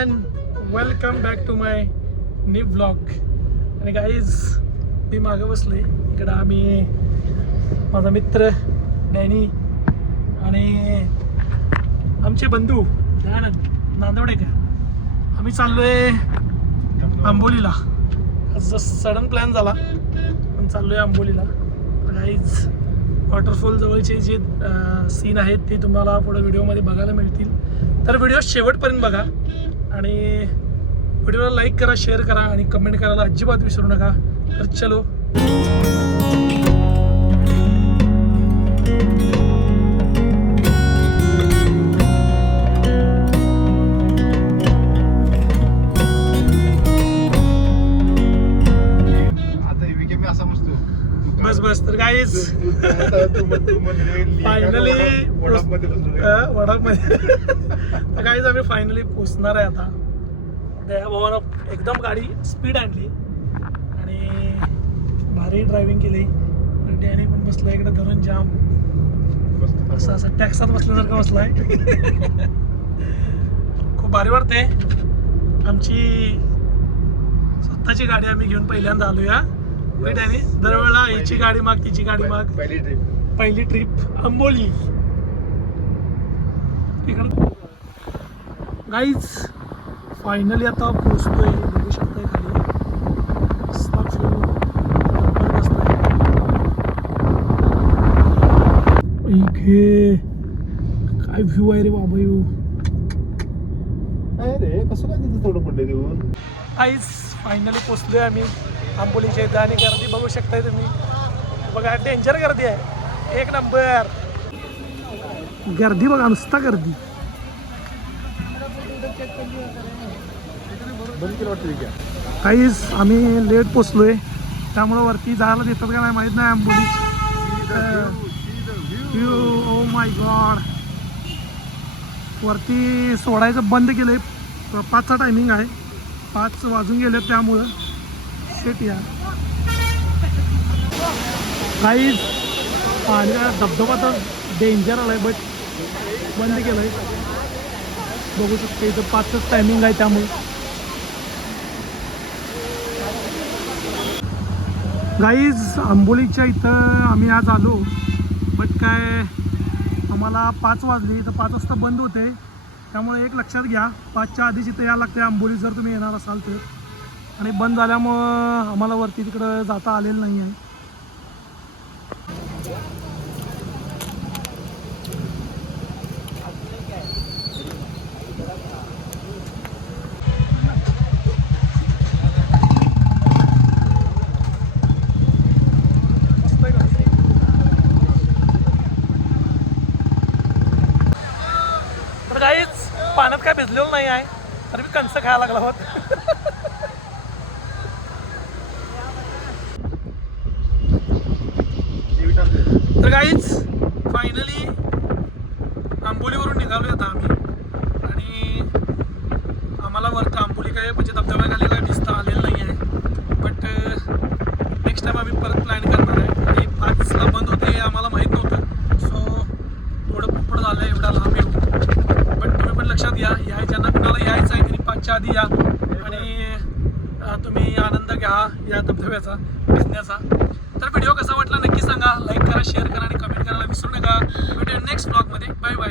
Everyone, welcome back to my new blog. आणि guys मी मागं बसले इकडं. आम्ही माझा मित्र डॅनी आणि आमचे बंधू नांदवडेकर आम्ही चाललोय आंबोलीला. आज सडन प्लॅन झाला पण चाललोय आंबोलीला. गाईज वॉटरफॉल जवळचे जे सीन आहेत ते तुम्हाला पुढे व्हिडिओमध्ये बघायला मिळतील. तर व्हिडिओ शेवटपर्यंत बघा आणि व्हिडिओला लाईक करा, शेअर करा आणि कमेंट करायला अजिबात विसरू नका. तर चलो. बस तर गाईज फायनली वडापमध्ये तर गाईज आम्ही फायनली पोचणार आहे आता. त्या भावानं एकदम गाडी स्पीड आणली आणि भारी ड्रायव्हिंग केली. डॅनी पण बसला इकडे धरून जाम असं असं टॅक्सात बसल्यासारखं बसलाय. खूप भारी वाटते. आमची स्वतःची गाडी आम्ही घेऊन पहिल्यांदा आलोया. डॅनी दरवेळेला याची गाडी माग तिची गाडी माग. पहिली ट्रिप आंबोली. गाईज फायनली आता पोहोचतोय. बघू शकताय खाली काय व्ह्यू आहे रे बाबा. येऊ रे कसं काय तिथे थोडं पडले देऊन. गाईज फायनली पोहोचलोय आम्ही आंबोलीच्या इथं. आणि गर्दी बघू शकताय तुम्ही. बघा डेंजर गर्दी आहे. एक नंबर गर्दी बघा, नुसता गर्दी. काहीच आम्ही लेट पोचलोय त्यामुळं वरती जायला देतात का नाही माहीत नाही. Amboli oh my God. वरती सोडायचं बंद केलंय. 5चा टायमिंग आहे. 5 वाजून गेले त्यामुळं शेट या. काहीच पाणी धबधबा तर डेंजर आलाय बट बंद केलंय. बघू शकतो इथं 5च टायमिंग आहे त्यामुळे. गाईज आंबोलीच्या इथं आम्ही आज आलो बट काय आम्हाला 5 वाजले. इथं 5 वाजता बंद होते त्यामुळे एक लक्षात घ्या 5च्या आधीच इथं यायला लागते आंबोली जर तुम्ही येणार असाल तर. आणि बंद झाल्यामुळं आम्हाला वरती तिकडं जाता आलेलं नाही आहे. तर काहीच पाण्यात काय भिजलेलं नाही आहे तर मी कणसं खायला लागला होत. तर काहीच फायनली आंबोलीवरून निघालो आता आम्ही. आणि आम्हाला वरती आंबोली काय म्हणजे धबधब्याखाली काय भिजता आलेलं नाही आहे. बट नेक्स्ट टाईम आम्ही परत प्लॅन करणार आहे. आणि 5ला बंद होते हे आम्हाला माहीत नव्हतं. सो थोडं पुढं झालं आहे एवढा लांब येऊ. बट तुम्ही पण लक्षात घ्या ज्यांना कुणाला यायचं आहे त्यांनी 5च्या आधी या आणि तुम्ही आनंद घ्या या धबधब्याचा भिजण्याचा. तर व्हिडिओ कसा वाटला नक्की सांगा. लाईक करा, शेअर करा आणि कमेंट करायला विसरू नका. भेटूया नेक्स्ट ब्लॉगमध्ये. Bye bye.